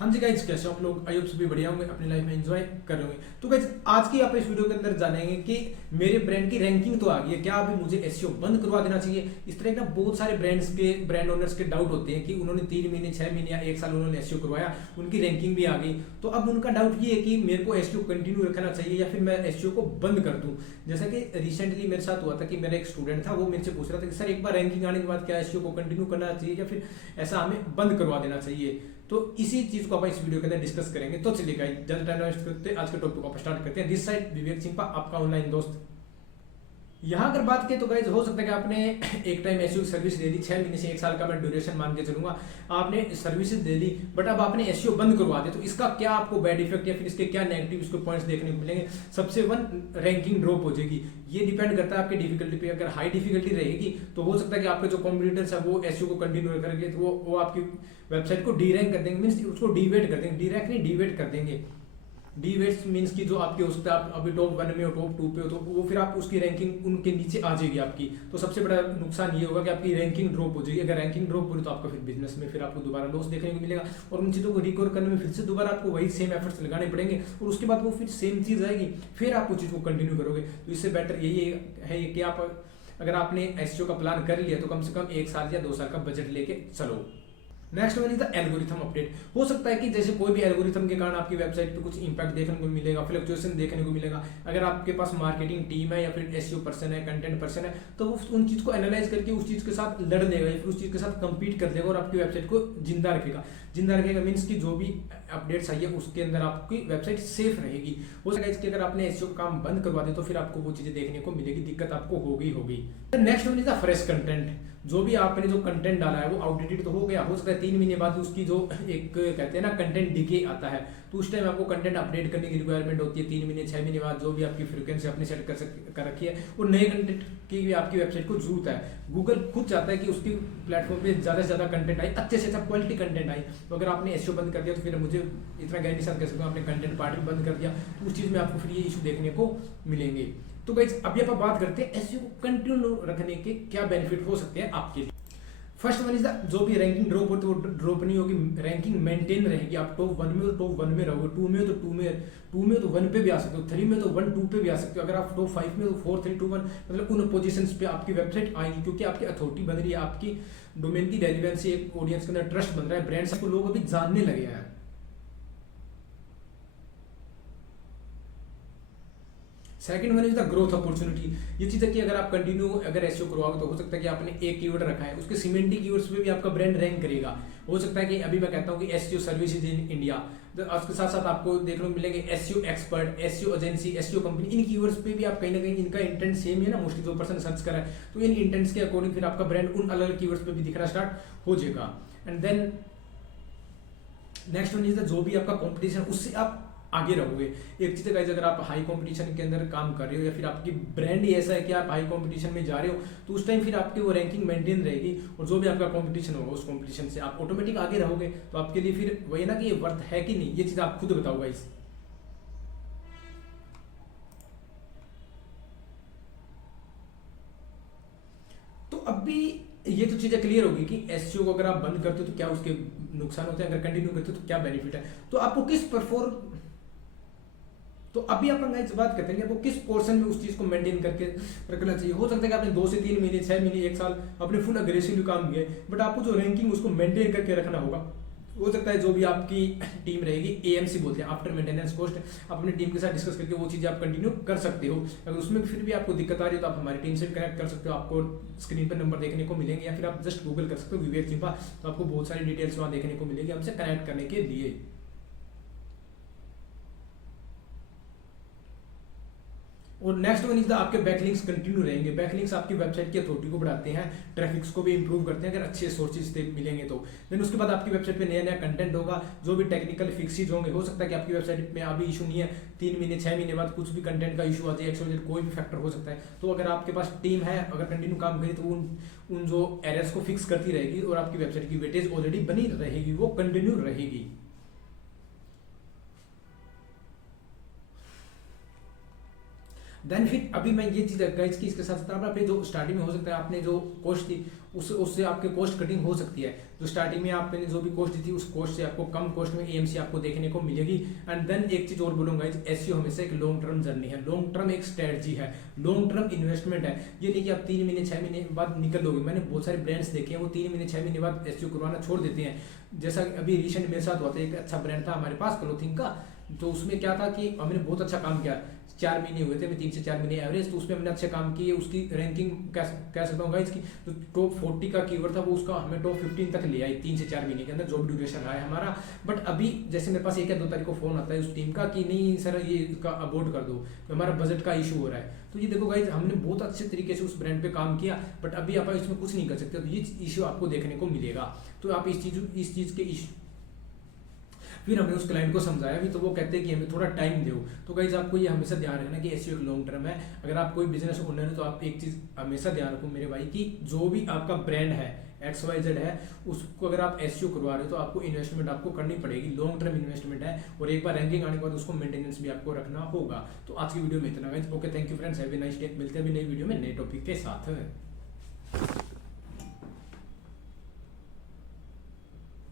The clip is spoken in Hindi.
हाँ जी गाइज, कैसे हो आप लोग? आई होप सभी बढ़िया होंगे, अपनी लाइफ में एंजॉय कर रहे होंगे। तो गाइज आज की आप इस वीडियो के अंदर जानेंगे कि मेरे ब्रांड की रैंकिंग तो आ गई है, क्या अभी मुझे एसईओ बंद करवा देना चाहिए? इस तरह के ना बहुत सारे ब्रांड ओनर्स के डाउट होते हैं कि उन्होंने 3 महीने 6 महीने या 1 साल उन्होंने एसईओ करवाया, उनकी रैंकिंग भी आ गई। तो अब उनका डाउट ये है कि मेरे को एसईओ कंटिन्यू रखना चाहिए या फिर मैं एसईओ को बंद कर दूं। जैसा कि रिसेंटली मेरे साथ हुआ था कि मेरा एक स्टूडेंट था, वो मेरे से पूछ रहा था कि सर एक बार रैंकिंग आने के बाद क्या एसईओ को कंटिन्यू करना चाहिए या फिर ऐसा हमें बंद करवा देना चाहिए? तो इसी चीज को अपन इस वीडियो के अंदर डिस्कस करेंगे। तो चलिए गाइस, ज्यादा टाइम वेस्ट करते आज के टॉपिक को स्टार्ट करते हैं। दिस साइड विवेक सिंह, आपका ऑनलाइन दोस्त। यहाँ अगर बात करें तो गाइज हो सकता है कि आपने एक टाइम एसईओ की सर्विस दे दी, 6 महीने से 1 साल का मैं ड्यूरेशन मान के चलूंगा, आपने सर्विसेज दे दी, बट अब आपने एसईओ बंद करवा दिया। तो इसका क्या आपको बैड इफेक्ट या फिर इसके क्या नेगेटिव इसको पॉइंट्स देखने को मिलेंगे? सबसे वन, रैंकिंग ड्रॉप हो जाएगी। ये डिपेंड करता है आपकी डिफिकल्टी पे। अगर हाई डिफिकल्टी रहेगी तो हो सकता है कि आपके जो कॉम्पिटिटर्स है वो एसईओ को कंटिन्यू करेंगे, तो वो आपकी वेबसाइट को डी रैंक कर देंगे, मीन्स उसको डीवेट कर देंगे। डी रैंक नहीं, डीवेट कर देंगे। डीवेट्स मीन्स की जो आपके हो सकता है आप अभी टॉप 1 में हो, टॉप 2 पे हो, तो वो फिर आप उसकी रैंकिंग उनके नीचे आ जाएगी आपकी। तो सबसे बड़ा नुकसान ये होगा कि आपकी रैंकिंग ड्रॉप हो जाएगी। अगर रैंकिंग ड्रॉप हो तो आपका फिर बिजनेस में फिर आपको दोबारा लॉस देखने को मिलेगा और उन चीज़ों को रिकवर करने में फिर से दोबारा आपको वही सेम एफर्ट्स लगाने पड़ेंगे और उसके बाद वो फिर सेम चीज़ आएगी, फिर आप उस चीज़ को कंटिन्यू करोगे। तो इससे बेटर यही है कि आप अगर आपने एसईओ का प्लान कर लिया तो कम से कम 1 साल या 2 साल का बजट लेके चलो। Next one is the algorithm update. हो सकता है कि जैसे कोई भी एल्गोरिथम के कारण आपकी वेबसाइट पे कुछ इंपैक्ट देखने को मिलेगा, फ्लक्चुएशन देखने को मिलेगा। अगर आपके पास मार्केटिंग टीम है या फिर एसईओ पर्सन है, कंटेंट पर्सन है, तो वो उन चीज को एनालाइज करके उस चीज के साथ लड़ लेगा या फिर उस चीज के साथ कंपीट कर देगा और आपकी वेबसाइट को जिंदा रखेगा। जिंदा रखेगा मीन्स की जो भी अपडेट्स आई है उसके अंदर आपकी वेबसाइट सेफ रहेगी। हो सकता है इसके अगर आपने एसईओ का काम बंद करवा दिया तो फिर आपको वो चीजें देखने को मिलेगी, दिक्कत आपको होगी। Next one is the fresh content. जो भी आपने जो कंटेंट डाला है वो आउटडेटेड तो हो गया, हो सकता है 3 महीने बाद उसकी जो एक कहते हैं ना कंटेंट डिके आता है, तो उस टाइम आपको कंटेंट अपडेट करने की रिक्वायरमेंट होती है। 3 महीने 6 महीने बाद जो भी आपकी फ्रीक्वेंसी आपने सेट कर रखी है वो नए कंटेंट की भी आपकी वेबसाइट को जरूरत है। गूगल खुद चाहता है कि उसकी प्लेटफॉर्म पे ज्यादा से ज्यादा कंटेंट आए, अच्छे से अच्छा क्वालिटी कंटेंट आए। तो अगर आपने एसईओ बंद कर दिया तो फिर मुझे इतना गारंटी साथ कह सकता हूँ आपने कंटेंट पार्ट भी बंद कर दिया तो उस चीज में आपको फिर ये इशू देखने को मिलेंगे। तो गाइस अभी आप बात करते हैं एसईओ को कंटिन्यू रखने के क्या बेनिफिट हो सकते हैं आपके लिए। फर्स्ट वन इज द जो भी रैंकिंग ड्रॉप हो तो वो ड्रॉप नहीं होगी, रैंकिंग मेंटेन रहेगी। आप टॉप 1 में हो तो टॉप 1 में रहोगे, 2 में हो तो 2 में तो 1 पे भी आ सकते हो, 3 में तो 1 2 पे भी आ सकते हो। अगर आप टॉप 5 में हो तो 4 3 2 1 मतलब उन पोजीशंस पे आपकी वेबसाइट आएगी, क्योंकि आपकी अथॉरिटी बन रही है, आपकी डोमेन की रेलेवेंसी एक ऑडियंस के अंदर ट्रस्ट बन रहा है, ब्रांड्स को लोग अभी जानने लगे हैं। Second one is the growth opportunity. ये चीज है कि अगर आप कंटिन्यू अगर एसईओ करवाओगे तो हो सकता है कि आपने एक कीवर्ड रखा है, उसके सीमेंटिक कीवर्ड्स पे भी आपका ब्रांड रैंक करेगा। हो सकता है कि अभी मैं कहता हूँ कि एसईओ सर्विसेज इन इंडिया, तो उसके साथ साथ आपको देखने को मिलेंगे SEO expert, SEO agency, SEO company. इन कीवर्ड्स पे भी आप कहीं ना कहीं इनका इंटेंट सेम है ना, मोस्टली जो पर्सन सर्च करा है, तो इन इंटेंट्स के अकॉर्डिंग फिर आपका ब्रांड उन अलग कीवर्ड्स पे भी दिखना स्टार्ट हो जाएगा। And then next one is the जो भी आपका कॉम्पिटिशन उससे आप आगे रहोगे। एक चीज है अगर आप हाई कंपटीशन के अंदर काम कर रहे हो या फिर आपकी ब्रांड ही ऐसा है कि आप हाई कंपटीशन में जा रहे हो तो उस टाइम फिर आपकी वो रैंकिंग मेंटेन रहेगी और जो भी आपका कंपटीशन होगा उस कंपटीशन से आप ऑटोमेटिक आगे रहोगे। तो आपके लिए फिर वही ना कि ये वर्थ है कि नहीं, ये चीज आप खुद बताओ गाइस। तो अभी ये तो चीजें क्लियर होगी कि एसईओ को अगर आप बंद करते हो तो क्या उसके नुकसान होते हैं, अगर कंटिन्यू करते हो तो क्या बेनिफिट है। तो आपको किस परफॉर्म तो अभी अपन गाइस बात करते हैं कि आपको किस पोर्शन में उस चीज को मेंटेन करके रखना चाहिए। हो सकता है कि आपने 2 से 3 महीने 6 महीने 1 साल अपने फुल अग्रेसिवली काम किया है, बट आपको जो रैंकिंग उसको मेंटेन करके रखना होगा। हो सकता है जो भी आपकी टीम रहेगी, एएमसी बोलते हैं, आफ्टर मेंटेनेंस कॉस्ट, अपनी टीम के साथ डिस्कस करके वो चीज़ आप कंटिन्यू कर सकते हो। अगर उसमें फिर भी आपको दिक्कत आ रही है तो आप हमारी टीम से कनेक्ट कर सकते हो, आपको स्क्रीन पर नंबर देखने को मिलेंगे या फिर आप जस्ट गूगल कर सकते हो विवेक चिंपा, तो आपको बहुत सारी डिटेल्स वहाँ देखने को मिलेगी हमसे कनेक्ट करने के लिए। और नेक्स्ट वन इज द आपके बैकलिंक्स कंटिन्यू रहेंगे। बैकलिंक्स आपकी वेबसाइट की अथॉरिटी को बढ़ाते हैं, ट्रैफिक्स को भी इंप्रूव करते हैं अगर अच्छे सोर्सेज से मिलेंगे तो। देन उसके बाद आपकी वेबसाइट पे नया नया कंटेंट होगा, जो भी टेक्निकल फिक्सेज होंगे। हो सकता है कि आपकी वेबसाइट में अभी इशू नहीं है, 3 महीने 6 महीने बाद कुछ भी कंटेंट का इशू आ जाए, XYZ कोई भी फैक्टर हो सकता है। तो अगर आपके पास टीम है, अगर कंटिन्यू काम करें तो उन जो एरर्स को फिक्स करती रहेगी और आपकी वेबसाइट की वेटेज ऑलरेडी बनी रहेगी, वो कंटिन्यू रहेगी। देन फिर अभी मैं ये चीज गाइस की इसके साथ साथ आपने जो स्टार्टिंग में हो सकता है आपने जो कॉस्ट थी उससे आपके कॉस्ट कटिंग हो सकती है। जो स्टार्टिंग में आपने जो भी कॉस्ट दी थी उस कॉस्ट से आपको कम कॉस्ट में एएमसी आपको देखने को मिलेगी। एंड देन एक चीज और बोलूंगा, एसईओ हमेशा एक लॉन्ग टर्म जर्नी है, लॉन्ग टर्म एक स्ट्रेटजी है, लॉन्ग टर्म इन्वेस्टमेंट है। ये नहीं कि आप 3 महीने 6 महीने बाद निकल लोगे। मैंने बहुत सारे ब्रांड्स देखे हैं वो 3 महीने 6 महीने बाद एसईओ करवाना छोड़ देते हैं। जैसा अभी रिसेंट मेरे साथ हुआ था, एक अच्छा ब्रांड था हमारे पास क्लोथिंग का, तो उसमें क्या था कि हमने बहुत अच्छा काम किया। 4 महीने हुए थे, मैं 3 से 4 महीने एवरेज, तो उसमें हमने अच्छे काम किए। उसकी रैंकिंग कह सकता हूँ गाइस की जो टॉप 40 का कीवर्ड था वो उसका हमें टॉप 15 तक ले आई 3 से 4 महीने के अंदर, जॉब ड्यूरेशन रहा है हमारा। बट अभी जैसे मेरे पास 1 या 2 तारीख को फोन आता है उस टीम का कि नहीं सर ये इसका अबॉर्ड कर दो, तो हमारा बजट का इशू हो रहा है। तो ये देखो गाइज, हमने बहुत अच्छे तरीके से उस ब्रांड पे काम किया, बट अभी आप इसमें कुछ नहीं कर सकते, तो ये इशू आपको देखने को मिलेगा। तो आप इस चीज के इशू, फिर हमने उस क्लाइंट को समझाया भी, तो वो कहते हैं कि हमें थोड़ा टाइम दो। तो गाइज आपको ये हमेशा ध्यान रखना कि एसईओ एक लॉन्ग टर्म है। अगर आप कोई बिजनेस ओनर है तो आप एक चीज हमेशा ध्यान रखो मेरे भाई कि जो भी आपका ब्रांड है XYZ है, उसको अगर आप एसईओ करवा रहे हो तो आपको इन्वेस्टमेंट आपको करनी पड़ेगी, लॉन्ग टर्म इन्वेस्टमेंट है। और एक बार रैंकिंग आने के बाद उसको मेंटेनेंस भी आपको रखना होगा। तो आज की वीडियो में इतना guys. Okay, thank you friends, have a nice day. मिलते हैं भी नई वीडियो में नए टॉपिक के साथ।